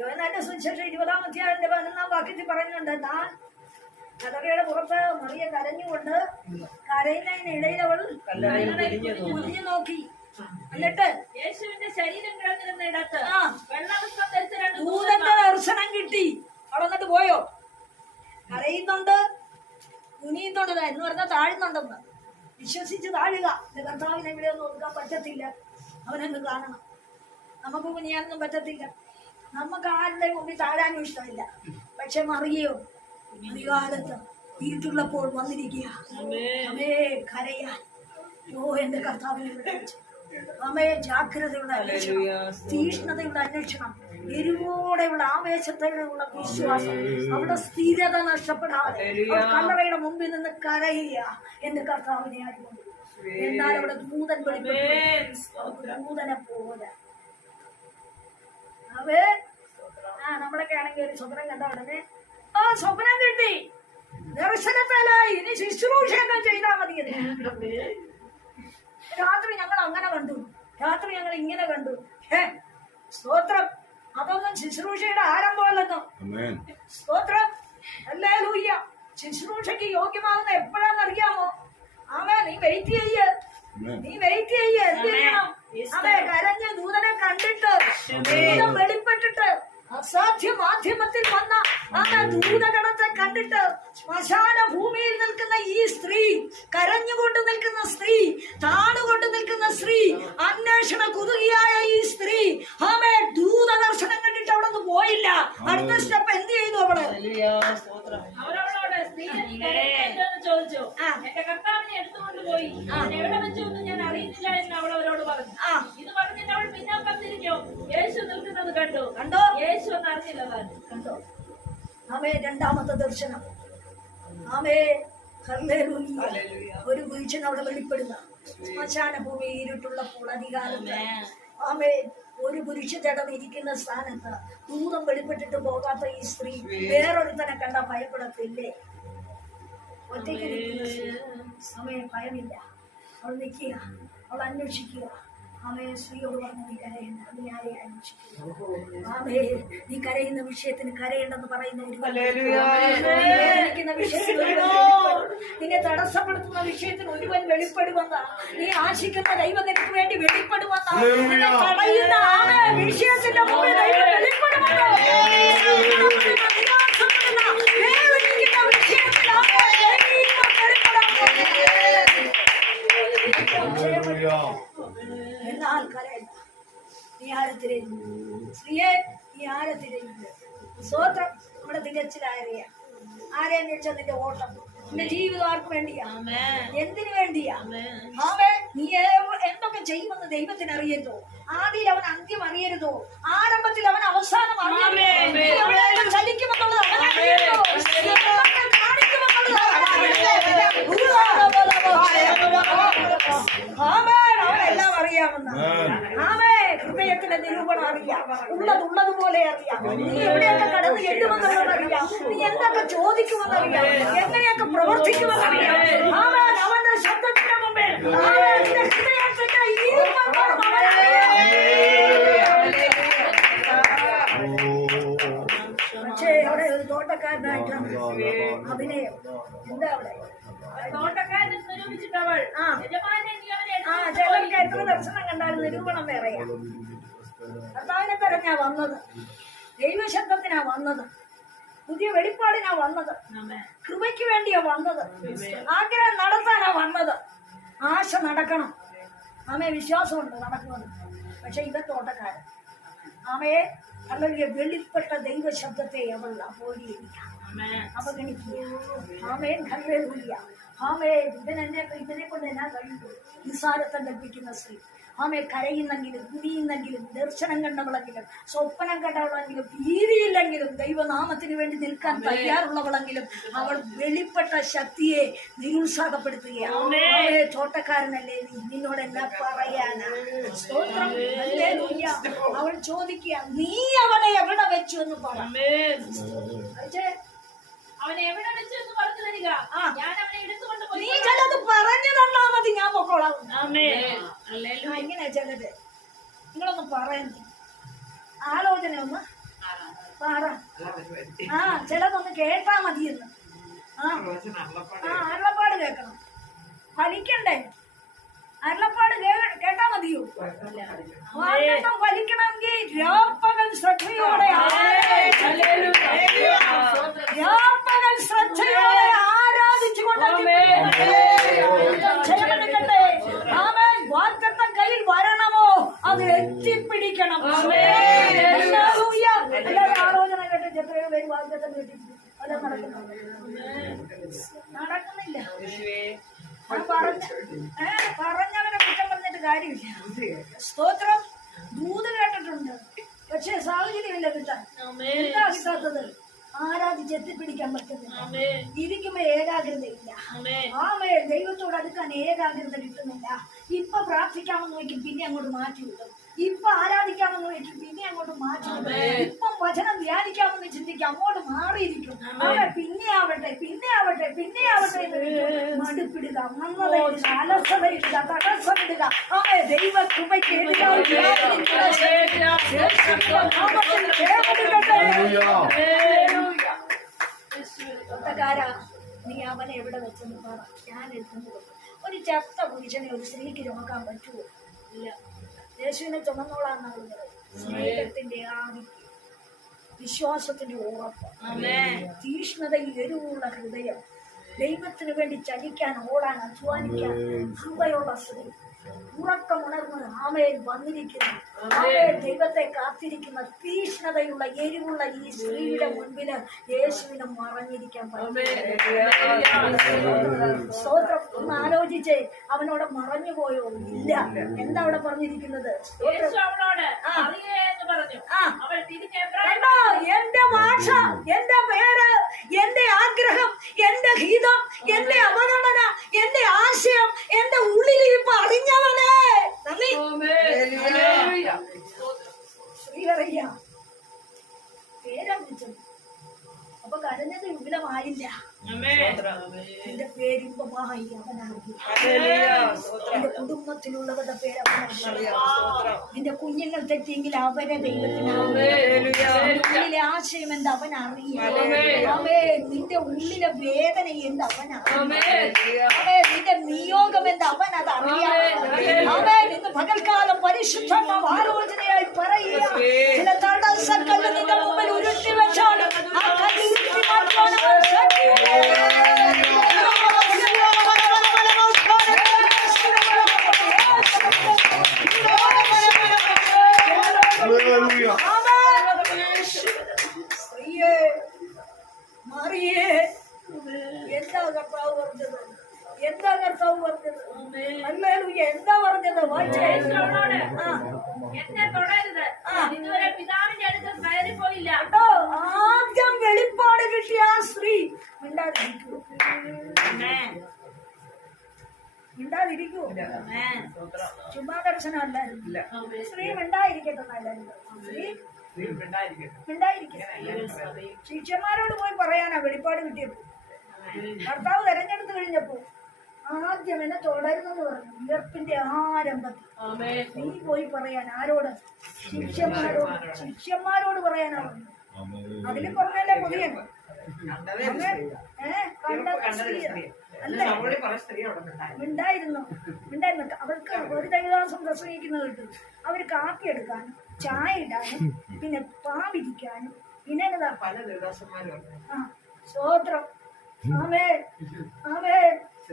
യോഹന്നാന്റെ സുവിശേഷം ഇരുപതാം അധ്യായത്തിന്റെ പതിനൊന്നാം വാക്യത്തിൽ പറയുന്നുണ്ട് താൻ കഥകയുടെ പുറത്ത് മറിയ കരഞ്ഞുകൊണ്ട് കരയുന്നതിനിടയിൽ അവൾ കുഞ്ഞു നോക്കി. എന്നിട്ട് യേശുവിന്റെ ശരീരം കിടന്നിരുന്ന ഇടത്ത് ആ. വെള്ളവസ്ത്രം ധരിച്ച ദൂതന്റെ ദർശനം കിട്ടി. അവിടെ എന്നിട്ട് പോയോ? കരയുന്നുണ്ട് കുനിയുന്നുണ്ട് എന്ന് പറഞ്ഞാൽ താഴുന്നുണ്ടെന്ന്. വിശ്വസിച്ച് താഴുക. എന്റെ കർത്താവിനെ ഇവിടെ ഒന്നും ഒതുക്കാൻ പറ്റത്തില്ല. അവനങ്ങ് കാണണം. നമുക്ക് കുനിയാനൊന്നും പറ്റത്തില്ല. നമുക്ക് ആരുടെ മുമ്പിൽ താഴാനും ഇഷ്ടമില്ല. പക്ഷെ മറിയോ അധികാലത്ത് വീട്ടുള്ളപ്പോൾ വന്നിരിക്കുക. അമേ കരയാൻ. ഓ എന്റെ കർത്താവിനെ അമ്മയെ ജാഗ്രതയുടെ അന്വേഷണം തീഷ്ണതയുടെ അന്വേഷണം എരിവോടെയുള്ള ആവേശത്തോടെയുള്ള വിശ്വാസം. അവിടെ സ്ഥിരത നഷ്ടപ്പെടാതെ കല്ലറയുടെ മുമ്പിൽ നിന്ന് കരയുക എന്റെ കർത്താവിനെ അറിയുന്നു എന്നാൽ അവിടെ ദൂതൻ വെളിപ്പെട്ടു ദൂതനെ പോലെ അവേ ആ നമ്മളൊക്കെ ആണെങ്കിൽ ഒരു സ്വപ്നം കണ്ട ഉടനെ ആ സ്വപ്നം കിട്ടി. ദർശനത്താലായി ഇനി ശുശ്രൂഷയൊക്കെ ചെയ്താൽ മതി. രാത്രി ഞങ്ങൾ അങ്ങനെ കണ്ടു. രാത്രി ഞങ്ങൾ ഇങ്ങനെ കണ്ടു. ഹേ സ്തോത്രം. അതൊന്നും ശുശ്രൂഷയുടെ ആരംഭമല്ലെന്നോ. സ്തോത്രം. അല്ലേ ലൂയ്യ ശുശ്രൂഷയ്ക്ക് യോഗ്യമാകുന്ന എപ്പോഴാന്ന് അറിയാമോ ആമേ നീ വെയിറ്റ് ചെയ്യ്. നീ വെയിറ്റ് ചെയ്യ്. എന്ത് ചെയ്യണം? അതെ കരഞ്ഞ ദൂതനെ കണ്ടിട്ട് ദൂതം വെളിപ്പെട്ടിട്ട് അസാധ്യ മാധ്യമത്തിൽ വന്ന ആ ദൂതഗണത്തെ കണ്ടിട്ട് ശ്മശാന ഭൂമിയിൽ നിൽക്കുന്ന ഈ സ്ത്രീ കരഞ്ഞുകൊണ്ട് നിൽക്കുന്ന സ്ത്രീ താണുകൊണ്ട് നിൽക്കുന്ന സ്ത്രീ അന്വേഷണ കുതുകിയായ ഈ സ്ത്രീ ആമേ ദൂതദർശനം കണ്ടിട്ട് അവിടെ നിന്ന് പോയില്ല അടുത്ത സ്റ്റെപ്പ് എന്ത് ചെയ്തു അവൾ? അവരവളോട് ചോദിച്ചു? എന്റെ കർത്താവിനെ എടുത്തുകൊണ്ട് പോയി. അവൻ എവിടെ വെച്ചു എന്ന് ഞാൻ അറിയുന്നില്ല എന്ന് അവൾ അവരോട് പറഞ്ഞു. ഇത് പറഞ്ഞിട്ട് അവൾ പിന്നാക്കം തിരിഞ്ഞു യേശു നിൽക്കുന്നത് കണ്ടു? കണ്ടോ? യേശു എന്ന് അറിഞ്ഞില്ല കണ്ടോ? ആമേ രണ്ടാമത്തെ ദർശനം. ആമേ ഹല്ലേലൂയ. ഒരു വീഴ്ച അവിടെ വെളിപ്പെടുന്ന ശ്മശാന ഭൂമി ഇരുട്ടുള്ളപ്പോൾ അധികാരത്ത് ആമേ ഒരു പുരുഷ ജഡം ഇരിക്കുന്ന സ്ഥാനത്ത് ദൂരം വെളിപ്പെട്ടിട്ട് പോകാത്ത ഈ സ്ത്രീ വേറൊരുത്തനെ കണ്ട ഭയപ്പെടത്തില്ലേ? ഒറ്റയ്ക്ക് അമ്മയെ ഭയമില്ല അവൾ നിൽക്കുക. അവൾ അന്വേഷിക്കുക. അമ്മയെ സ്ത്രീയോട് പറഞ്ഞു നീ കരയണ്ട. നീ ആരെ അന്വേഷിക്കുക ആമേ നീ കരയുന്ന വിഷയത്തിന് കരയേണ്ടെന്ന് പറയുന്ന ഒരു. നിന്നെ തടസ്സപ്പെടുത്തുന്ന വിഷയത്തിന് ഒരുവൻ വെളിപ്പെടുവന്ന നീ ആശിക്കുന്ന ദൈവം നിനക്ക് വേണ്ടി വെളിപ്പെടുവന്ന നിന്നെ തടയുന്ന ആമേ വിഷയത്തിന്റെ മുമ്പിൽ ദൈവം വെളിപ്പെടുമല്ലോ നീ ആരെ സ്ത്രീയെ നീ ആരെ തിരയുന്നു സ്വോത്രം നമ്മുടെ തികച്ചിലായ ആരെ അന്വേഷിച്ച നിന്റെ ഓട്ടം? നിന്റെ ജീവിതം ആർക്ക് വേണ്ടിയാ? എന്തിനു വേണ്ടിയാ? ആമേ നീ എന്തൊക്കെ ചെയ്യുമെന്ന് ദൈവത്തിന് അറിയരുതോ? ആദ്യം അവൻ അന്ത്യം അറിയരുതോ? ആരംഭത്തിൽ അവൻ അവസാനം അറിയരുതോ? ചലിക്കുമെന്നുള്ളത് അവൻ അറിയരുതോ? എന്തൊക്കെ കാണിക്കുമെന്നുള്ളത് അവൻ അറിയരുതോ? ആമേൻ. അവനെല്ലാം അറിയാമെന്ന്. ആമേ ഹൃദയത്തിന്റെ നിരൂപണം അറിയാം ഉള്ളത് ഉള്ളതുപോലെ അറിയാം നീ എവിടെയൊക്കെ കടന്നു ചെല്ലുമെന്നുള്ളത് അറിയാം നീ എന്തൊക്കെ ചോദിക്കുമെന്നറിയാം. എങ്ങനെയൊക്കെ പ്രവർത്തിക്കുമെന്നറിയാം. ആമേൻ അവന്റെ ശബ്ദത്തിന്റെ മുമ്പേ നിന്റെ ഹൃദയത്തിന്റെ അവനറിയാം. പക്ഷേ അവിടെ ഒരു തോട്ടക്കാരനായിട്ട് അഭിനയം. എന്താ അവിടെ? തോട്ടക്കാരൻ നിരൂപിച്ചിട്ടവൾ ആ. യജമാനെ നീ അവനെ ആ ചിലർക്ക് എത്ര ദർശനം കണ്ടാലും നിരൂപണം വേറെയാ കർത്താവിനെ തെരഞ്ഞാ വന്നത്. ദൈവശബ്ദത്തിനാ വന്നത്. പുതിയ വെളിപ്പാടിനാ വന്നത്. കൃപയ്ക്ക് വേണ്ടിയാ വന്നത്. ആഗ്രഹം നടത്താനാ വന്നത്. ആശ നടക്കണം. ആമേ വിശ്വാസമുണ്ട് നടക്കുമെന്ന്. പക്ഷെ ഇവൻ തോട്ടക്കാരൻ. ആമയെ അല്ലെങ്കിൽ വെളിപ്പെട്ട ദൈവശബ്ദത്തെ അവൾ അപ്പോലിയിരിക്കാം അവഗണിക്കുക. Amen hallelujah. ആമേൻ ഇവൻ എന്നെ ഇവനെ കൊണ്ട് എന്നാ കഴിയുന്നു നിസാരത്തം കൽപ്പിക്കുന്ന സ്ത്രീ. ആമേ കരയുന്നെങ്കിലും കുനിയുന്നെങ്കിലും ദർശനം കണ്ടവളെങ്കിലും സ്വപ്നം കണ്ടവളെങ്കിലും ഭീതിയില്ലെങ്കിലും ദൈവനാമത്തിന് വേണ്ടി നിൽക്കാൻ തയ്യാറുള്ളവളെങ്കിലും അവൾ വെളിപ്പെട്ട ശക്തിയെ നിരുത്സാഹപ്പെടുത്തുകയാണ്. ചോട്ടക്കാരനല്ലേ തോട്ടക്കാരനല്ലേ നീ? നിന്നോട് എന്നാ പറയാനാ? സ്തോത്രം. അവൾ ചോദിക്കുക നീ അവനെ എവിടെ വെച്ചു എന്ന് പറഞ്ഞു നീ ചിലത് പറഞ്ഞു തന്നാ മതി? ഞാൻ പൊക്കോളാം. എങ്ങനെയാ ചിലത് നിങ്ങളൊന്ന് പറയുന്നു ആലോചന ഒന്ന് പറ ആ ചിലതൊന്ന് കേട്ടാ മതിയെന്ന്. ആ. ആ അരുളപ്പാട് കേക്കണം ഫലിക്കണ്ടേ? അരുളപ്പാട് കേട്ടാ മതിയോ? വാഗ്ദത്തം ഫലിക്കണമെങ്കിൽ രാപ്പകൽ ശ്രദ്ധയോടെ ശ്രദ്ധയോടെ ആരാധിച്ചുകൊണ്ട് ജയമെടുക്കട്ടെ ആമേൻ. വാഗ്ദത്തം കയ്യിൽ വരണമോ? അത് എത്തിപ്പിടിക്കണം. ആലോചന കേട്ട് എത്രയോ പേര് വാഗ്ദത്തം കേട്ടിട്ടുണ്ട് നടക്കുന്നില്ല. പറഞ്ഞവനെ കുറ്റം പറഞ്ഞിട്ട് കാര്യമില്ല. സ്തോത്രം. ദൂത് കേട്ടിട്ടുണ്ട്. പക്ഷെ സാഹചര്യമില്ല കിട്ടാൻ. എന്താ കിട്ടാത്തത് ആരാധിച്ച് എത്തിപ്പിടിക്കാൻ പറ്റുന്നില്ല ഇരിക്കുമ്പോ ഏകാഗ്രതയില്ല ആമേ ദൈവത്തോട് അടുക്കാൻ ഏകാഗ്രത കിട്ടുന്നില്ല. ഇപ്പൊ പ്രാർത്ഥിക്കാമെന്ന് വെക്കും പിന്നെ അങ്ങോട്ട് മാറ്റി വിടും. ഇപ്പൊ ആരാധിക്കാമെന്ന് വെച്ചു പിന്നെ അങ്ങോട്ട് മാറ്റി വിടും. ഇപ്പം വചനം ധ്യാനിക്കാമെന്ന് ചിന്തിക്കും അങ്ങോട്ട് മാറിയിരിക്കും. ആമേ പിന്നെ ആവട്ടെ പിന്നെ ആവട്ടെ പിന്നെ ആവട്ടെ മടുപ്പിടുക മന്നതയിടുക അലസതയിടുക തടസ്സമിടുക. ആമേ ദൈവ കൃപയ്ക്ക് എതിരായി ഒറ്റക്കാരാ നീ അവനെ എവിടെ വെച്ചെന്ന് പറ. ഞാൻ എത്തുന്നത് ഒരു ചത്ത പുരുഷനെ ഒരു സ്ത്രീക്ക് ചുമക്കാൻ പറ്റുമോ ഇല്ല. യേശുവിനെ ചുമന്നോളാന്നാണ് പറഞ്ഞത്. സ്നേഹത്തിന്റെ ആദിത്യം വിശ്വാസത്തിന്റെ ഉറപ്പ്. തീഷ്ണതയിൽ എരിവുള്ള ഹൃദയം ദൈവത്തിന് വേണ്ടി ചലിക്കാൻ ഓടാൻ അധ്വാനിക്കാൻ കൃപയുള്ള സ്ത്രീ. ഉറക്കമുണർന്ന് ആമേൻ വന്നിരിക്കുന്നു. ആമേൻ. ദൈവത്തെ കാത്തിരിക്കുന്ന തീഷ്ണതയുള്ള എരിവുള്ള ഈ സ്ത്രീയുടെ മുൻപിൽ യേശുവിന് മറഞ്ഞിരിക്കാൻ പറ്റില്ല. സ്തോത്രം. ഒന്ന് ആലോചിച്ചേ അവനോട് മറഞ്ഞു പോയോ ഇല്ല. എന്താ അവിടെ പറഞ്ഞിരിക്കുന്നത്? എന്റെ ഭാഷ എന്റെ പേര് എന്റെ ആഗ്രഹം എന്റെ ഗീതം എന്റെ അവഗണന എന്റെ ആശയം എന്റെ ഉള്ളിലിരിപ്പ് അറിഞ്ഞവനെ നന്ദി ശ്രീകറിയ പേരാ വിളിച്ചത്. അപ്പൊ കരഞ്ഞത് വിപുലമായില്ല എന്റെ എന്റെ കുടുംബത്തിലുള്ളവരുടെ പേര് അവനറിയാം നിന്റെ കുഞ്ഞുങ്ങൾ തെറ്റിയെങ്കിൽ അവരെ ദൈവത്തിന് ഉള്ളിലെ ആശയം എന്ത് അവൻ അറിയാം അവേ നിന്റെ ഉള്ളിലെ വേദന എന്ത് അവൻ അറിയാം അവേ നിന്റെ നിയോഗം എന്ത് അവൻ അത് അറിയാം അവേ ഇന്ന് പകൽക്കാലം പരിശുദ്ധമാവ് ആലോചനയായി പറയുക. ചില തടസ്സക്കല്ല് മിണ്ടാതിരിക്കൂ. മിണ്ടാതിരിക്കൂ ചുമ്മാ ദർശനമല്ല സ്ത്രീ മിണ്ടായിരിക്കട്ടെ സ്ത്രീ മിണ്ടായിരിക്കട്ടെ. ശിഷ്യന്മാരോട് പോയി പറയാനാ വെളിപ്പാട് കിട്ടിയപ്പോ ഭർത്താവ് തെരഞ്ഞെടുത്ത് കഴിഞ്ഞപ്പോ ആദ്യം എന്നെ തുടരുന്നെന്ന് പറഞ്ഞു. വിയർപ്പിന്റെ ആരംഭത്തിൽ. നീ പോയി പറയാൻ ആരോട്? ശിഷ്യന്മാരോട്. ശിഷ്യന്മാരോട് പറയാനാ പറഞ്ഞു. അതിൽ പറഞ്ഞല്ലേ പുതിയൻ. മിണ്ടായിരുന്നു. അവർക്ക് ഒരു ദൈവദാസം പ്രസംഗിക്കുന്നത് കേട്ടു. അവർ കാപ്പി എടുക്കാനും ചായ ഇടാനും പിന്നെ പാവിരിക്കാനും പിന്നെ എന്നതാ ആ സ്തോത്രം. ആമേ ആമേ.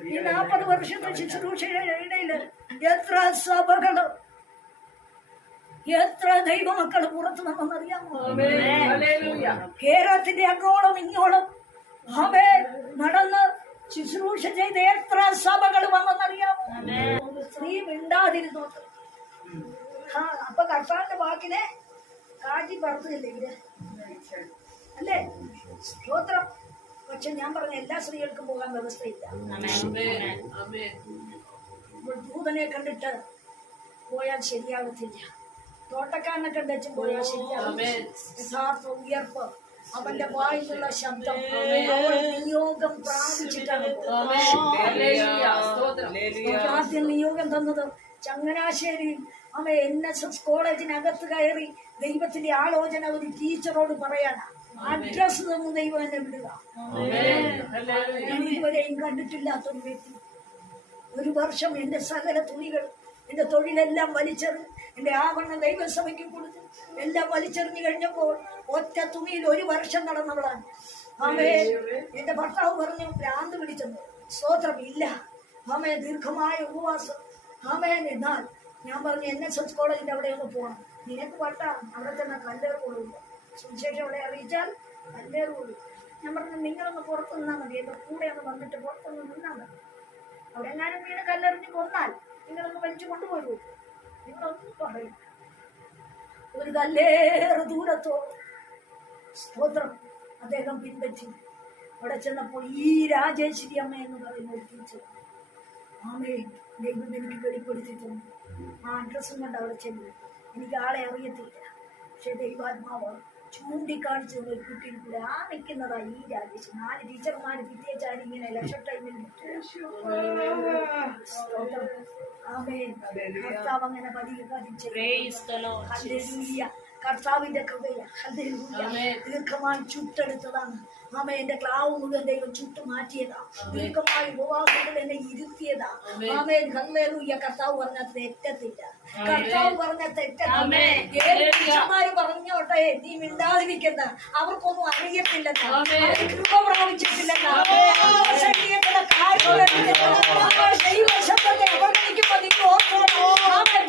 ഈ നാൽപ്പത് വർഷത്തെ ശുശ്രൂഷയുടെ ഇടയിൽ എത്ര സഭകൾ എത്ര ദൈവമക്കൾ പുറത്തു നമ്മന്നറിയാമോ കേരളത്തിന്റെ അങ്ങോളം ഇങ്ങോളം ആമേ നടന്ന് ശുശ്രൂഷ ചെയ്ത എത്ര സഭകൾ വന്നെന്നറിയാമോ? ഒരു സ്ത്രീ മിണ്ടാതിരുന്നു. ആ അപ്പൊ കർത്താവിന്റെ വാക്കിനെ കാറ്റി പറത്തില്ലേ ഇവർ? അല്ലേ? സ്തോത്രം. പക്ഷെ ഞാൻ പറഞ്ഞ എല്ലാ സ്ത്രീകൾക്കും പോകാൻ വ്യവസ്ഥയില്ല. ഭൂതനെ ദൂതനെ കണ്ടിട്ട് പോയാൽ ശരിയാകത്തില്ല തോട്ടക്കാരനെ കണ്ടും പോയാൽ ശരിയാകും യഥാർത്ഥ ഉയർപ്പ് അവന്റെ വായിലുള്ള ശബ്ദം നിയോഗം പ്രാപിച്ചിട്ടാണ്. ആദ്യം നിയോഗം തന്നത് ചങ്ങനാശ്ശേരി. അവ എൻ എസ് എസ് കോളേജിനകത്ത് കയറി ദൈവത്തിന്റെ ആലോചന ഒരു ടീച്ചറോട് പറയാനാ. അഡ്രസ് തന്നു ദൈവം എന്നെ വിടുക. ഞാൻ ഇതുവരെയും കണ്ടിട്ടില്ലാത്തൊരു വ്യക്തി. ഒരു വർഷം എന്റെ സകല തുണികൾ എന്റെ തൊഴിലെല്ലാം വലിച്ചെറിഞ്ഞ് എന്റെ ആവരണം ദൈവസഭയ്ക്ക് കൊടുത്ത്. എല്ലാം വലിച്ചെറിഞ്ഞു കഴിഞ്ഞപ്പോൾ ഒറ്റ തുണിയിൽ ഒരു വർഷം നടന്നവളാണ്. ആമേ എന്റെ ഭർത്താവ് പറഞ്ഞു ഭ്രാന്ത് പിടിച്ചെന്ന് സ്തോത്രം ഇല്ല. ആമേ ദീർഘമായ ഉപവാസം. ആമേൻ. എന്നാൽ ഞാൻ പറഞ്ഞു എൻ എസ് കോളേജിന്റെ അവിടെ ഒന്ന് പോകണം നിനക്ക് വട്ട അവിടെ തന്നെ കല്ലേറുള്ളൂ സുവിശേഷം അവിടെ അറിയിച്ചാൽ കല്ലേറുള്ളൂ ഞാൻ പറഞ്ഞു നിങ്ങളൊന്ന് പുറത്തു നിന്നാൽ മതി. എന്റെ കൂടെ ഒന്ന് വന്നിട്ട് പുറത്തൊന്ന് നിന്നാൽ മതി. അവിടെ എങ്ങാനും വീണ് കല്ലെറിഞ്ഞ് കൊന്നാൽ നിങ്ങളൊന്ന് വലിച്ചു കൊണ്ടുപോരൂ. നിങ്ങളൊന്നും പറയും. ഒരു കല്ലേറെ ദൂരത്തോ. സ്തോത്രം. അദ്ദേഹം പിൻപറ്റി. അവിടെ ചെന്നപ്പോൾ ഈ രാജേശ്വരി അമ്മ എന്ന് പറയുന്ന ഒരു ടീച്ചർ ആമേ ദൈവം എനിക്ക് വെളിപ്പെടുത്തി ആ അഡ്രസ്സും കൊണ്ട് അവിടെ ചെന്നു. എനിക്ക് ആളെ അറിയത്തില്ല. പക്ഷെ ദൈവാത്മാവ് ചൂണ്ടിക്കാണിച്ചു കുട്ടി ആ നിൽക്കുന്നതാ ഈ രാജേഷ്. നാല് ടീച്ചർമാർ പിറ്റേച്ചാൽ ഇങ്ങനെ ലക്ഷ ടൈമിൽ ആമേൻ. കർത്താവ് അങ്ങനെ പതിയെ പതിച്ചു. ഹല്ലേലൂയ. കർത്താവിന്റെ കൃപയ. ദീർഘമായി ചുട്ടെടുത്തതാണ്. ആമ എന്റെ ക്ലാവ് മുഴുവൻ ദൈവം ചുട്ടു മാറ്റിയതാ. ദീർഘമായി ഉപവാസത്തിൽ എന്നെ ഇരുത്തിയതാ. ആമേൻ. ഹല്ലേലൂയ. കർത്താവ് പറഞ്ഞ തെറ്റത്തില്ല. കർത്താവ് പറഞ്ഞ തെറ്റത്തില്ല. പറഞ്ഞോട്ടെ നീ മിണ്ടാതിരിക്കുന്ന അവർക്കൊന്നും അറിയത്തില്ല കൃപ പ്രാപിച്ചിട്ടില്ല ദൈവശബ്ദത്തെ അവഗണിക്കുമ്പോൾ നീ ഓർക്കണം.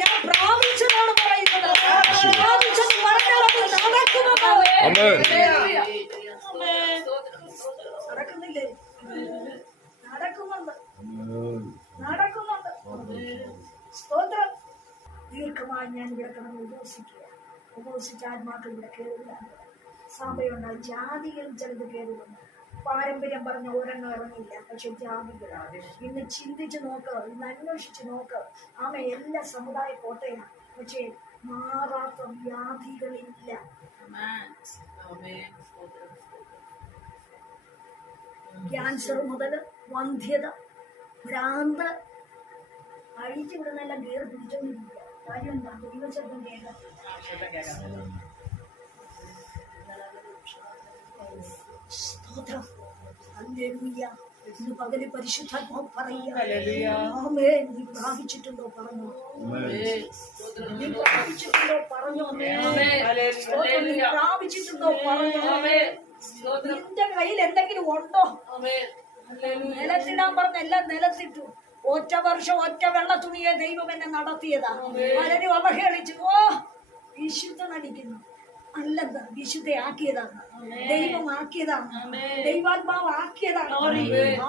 ഞാൻ പ്രാപിച്ചതാണ് പറയുന്നത്. പ്രാപിച്ചത് പറഞ്ഞാൽ അത് നടക്കുമെന്ന് നടക്കുന്നില്ലേ? നടക്കുന്നുണ്ട്. നടക്കുന്നുണ്ട്. സ്തോത്രം. ദീർഘമായി ഞാൻ ഇവിടെ കിടന്ന് ഉപസിക്കുക ഉപസിച്ച ആത്മാക്കൾ ഇവിടെ കയറുകയാണ് സഭയുണ്ടായി ജാതിയിൽ ചിലത് കയറുന്നുണ്ട് പാരമ്പര്യം പറഞ്ഞ ഒരെണ്ണം ഇറങ്ങില്ല പക്ഷെ ജാതികളാണ് ഇന്ന് ചിന്തിച്ച് നോക്ക്. ഇന്ന് അന്വേഷിച്ച് നോക്ക്. ആമ എല്ലാ സമുദായ കോട്ടയാണ് പക്ഷേ മാറാത്ത വ്യാധികളില്ല. ക്യാൻസർ മുതൽ വന്ധ്യത ഭ്രാന്ത്. അഴിച്ചു വിടുന്നെല്ലാം കയറി പിടിച്ചോണ്ടിരിക്കുക. കാര്യം എന്താ? ദൈവശബ്ദം കേൾക്കാം. സ്തോത്രം. ഇന്ന് പകൽ പരിശുദ്ധാത്മാവ് പറയുക. നീ പ്രാപിച്ചിട്ടുണ്ടോ പറഞ്ഞു. നീ പ്രാപിച്ചിട്ടുണ്ടോ പറഞ്ഞു. സ്തോത്രം. നീ പ്രാപിച്ചിട്ടുണ്ടോ പറഞ്ഞു. നിന്റെ കയ്യിൽ എന്തെങ്കിലും ഉണ്ടോ? നിലത്തിടാൻ പറഞ്ഞ എല്ലാം നിലത്തിട്ടു. ഒറ്റ വർഷം ഒറ്റ വെള്ള തുണിയെ ദൈവം എന്നെ നടത്തിയതാ. പലരും അവഹേളിച്ചു. ഓ വിശുദ്ധ നടിക്കുന്നു. അല്ലെന്ന് വിശുദ്ധ ആക്കിയതാണ് ദൈവം ആക്കിയതാണ് ദൈവാത്മാവ് ആക്കിയതാണ്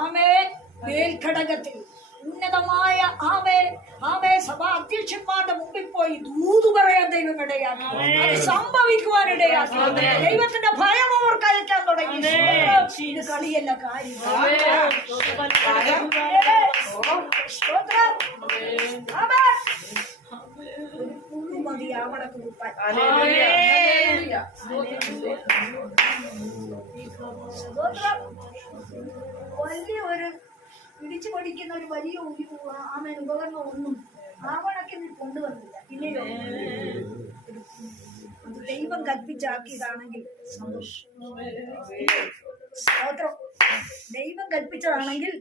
ആമേ മേൽഘടകത്തിൽ. ഉന്നതമായ ആമേ ആമേ സഭാ അധ്യക്ഷന്മാരുടെ മുമ്പിൽ പോയി ദൂതു പറയാൻ ദൈവം ഇടയാക്കി അത് സംഭവിക്കുവാനിടയാക്കി. ദൈവത്തിന്റെ ഭയം അവർക്ക് അയക്കാൻ തുടങ്ങി. ഇത് കളിയല്ല കാര്യം. വലിയ ഒരു ഇടിച്ചു പഠിക്കുന്ന ഒരു വലിയ ആമേൻ ഉപകരണം ഒന്നും ആവണക്കി നീ കൊണ്ടുവന്നില്ല. പിന്നെയോ ദൈവം കൽപ്പിച്ചാക്കിയതാണെങ്കിൽ സന്തോഷം ദൈവം കൽപ്പിച്ചതാണെങ്കിൽ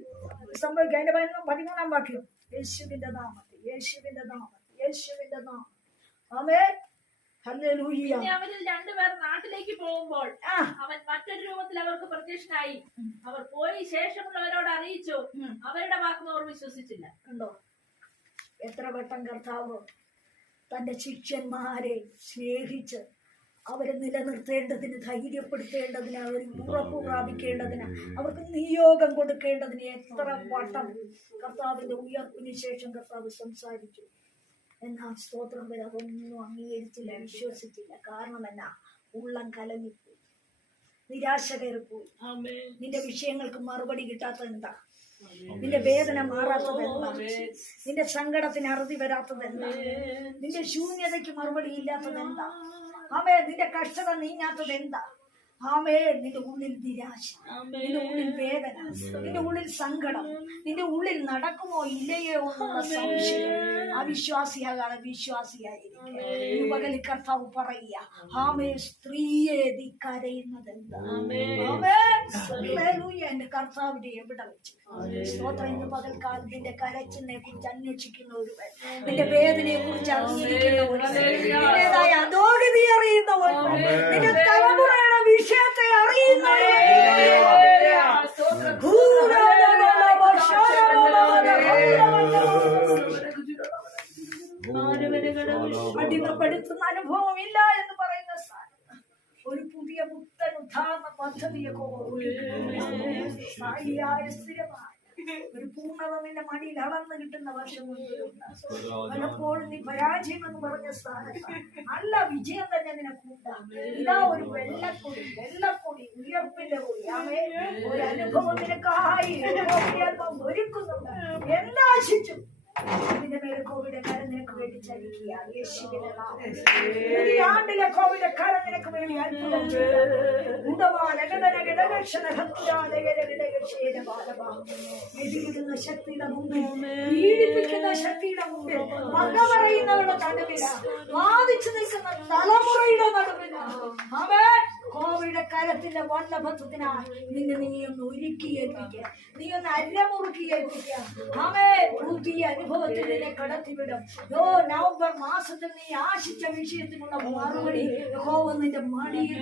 സംഭവിക്കും. അതിന്റെ പതിനൊന്നാം പതിമൂന്നാം വാക്യം. യേശുവിന്റെ നാമത്തിൽ യേശുവിന്റെ നാമത്തിൽ യേശുവിന്റെ നാമം ആമേ അവരിൽ രണ്ടുപേർ നാട്ടിലേക്ക് പോകുമ്പോൾ അവൻ മറ്റൊരു രൂപത്തിൽ അവർക്ക് പ്രത്യക്ഷനായി. അവർ പോയി ശേഷമുള്ളവരോട് അറിയിച്ചു. അവരുടെ വാക്കും അവർ വിശ്വസിച്ചില്ല. കണ്ടോ? എത്ര വട്ടം കർത്താവ് തന്റെ ശിഷ്യന്മാരെ സ്നേഹിച്ച് അവരെ നിലനിർത്തേണ്ടതിന് ധൈര്യപ്പെടുത്തേണ്ടതിന് അവർ ഉറപ്പ് പ്രാപിക്കേണ്ടതിന് അവർക്ക് നിയോഗം കൊടുക്കേണ്ടതിന് എത്ര വട്ടം കർത്താവിന്റെ ഉയർപ്പിന് ശേഷം കർത്താവ് സംസാരിച്ചു. എന്നാൽ സ്തോത്രം വരെ അതൊന്നും അംഗീകരിച്ചില്ല വിശ്വസിച്ചില്ല. കാരണം എന്നാ? ഉള്ളം കലങ്ങിപ്പോയി. നിരാശ കയറിപ്പോയി നിന്റെ വിഷയങ്ങൾക്ക് മറുപടി കിട്ടാത്തത് എന്താ നിന്റെ വേദന മാറാത്തത് എന്താ നിന്റെ സങ്കടത്തിന് അറുതി വരാത്തത് എന്താ നിന്റെ ശൂന്യതയ്ക്ക് മറുപടി ഇല്ലാത്തത് എന്താ അവ നിന്റെ കഷ്ടത നീങ്ങാത്തത് എന്താ ആമേ നിന്റെ ഉള്ളിൽ നിരാശ നിന്റെ ഉള്ളിൽ വേദന നിന്റെ ഉള്ളിൽ സങ്കടം നിന്റെ ഉള്ളിൽ നടക്കുമോ ഇല്ലയോ എന്നുള്ള സംശയം. അവിശ്വാസിയാകാതെ വിശ്വാസിയായിരിക്കും. കർത്താവ് പറയുക ആമേ സ്ത്രീയെ നീ കരയുന്നത് എന്റെ കർത്താവിന്റെ എവിടെ വെച്ച്? സ്തോത്രം. ഇന്ന് പകൽക്കാലം നിന്റെ കരച്ചിനെ കുറിച്ച് അന്വേഷിക്കുന്ന ഒരുവൻ നിന്റെ വേദനയെ കുറിച്ച് അറിഞ്ഞിരിക്കുന്ന ഒരുവൻ നിന്റേതായ അധോഗതി അറിയുന്ന ഒരുവൻ നിന്റെ തലമുറയുടെ അറിയുന്ന അടിമപ്പെടുത്തുന്ന അനുഭവം ഇല്ല എന്ന് പറയുന്ന ഒരു പുതിയ പുത്തൻ ഉദ്ധാരണ പദ്ധതിയെ സ്ഥായിയായ സ്ഥിരമായ ഒരു പൂർണത നിന്റെ മടിയിൽ അളന്ന് കിട്ടുന്ന വർഷം പലപ്പോഴും നീ പരാജയം എന്ന് പറഞ്ഞ സ്ഥാനത്ത്. നല്ല വിജയം തന്നെ നിനക്കുണ്ടാകും ഇതാ ഒരു വെള്ളക്കൊടി വെള്ളക്കൊടി ഉയർപ്പിന്റെ കൊടി ആമേ ഒരു അനുഭവം നിനക്കായി. ഒരുക്കുന്നുണ്ട്. എന്താശിച്ചും അതിന്റെ മേലെ കോവിഡ് കരം നിനക്ക് വേണ്ടി ചലിക്കുക യേശുവിന്റെ ആണ്ടിലെ കോവിഡ് കരം നിനക്ക് വേണ്ടി അത്ഭുതം ചെയ്യുക. എതിരിടുന്ന ശക്തിയുടെ മുമ്പിൽ പീഡിപ്പിക്കുന്ന ശക്തിയുടെ മുമ്പിൽ പക പറയുന്നവരുടെ നടുവില വാദിച്ചു നിൽക്കുന്ന തലമുറയുടെ നടുവില അവൻ കോവിഡ് കരത്തിന്റെ വണ്ണഭത്വത്തിനായി നിന്നെ നീ ഒന്ന് ഒരുക്കി ഏൽപ്പിക്കുക നീ ഒന്ന് അരമുറുക്കി ഏൽപ്പിക്കുക അവേ പുതിയ അനുഭവത്തിൽ നിന്നെ കടത്തിവിടും ഓ നവംബർ മാസത്തിൽ നീ ആശിച്ച വിഷയത്തിനുള്ള മറുപടി ഹോവ നിന്റെ മടിയിൽ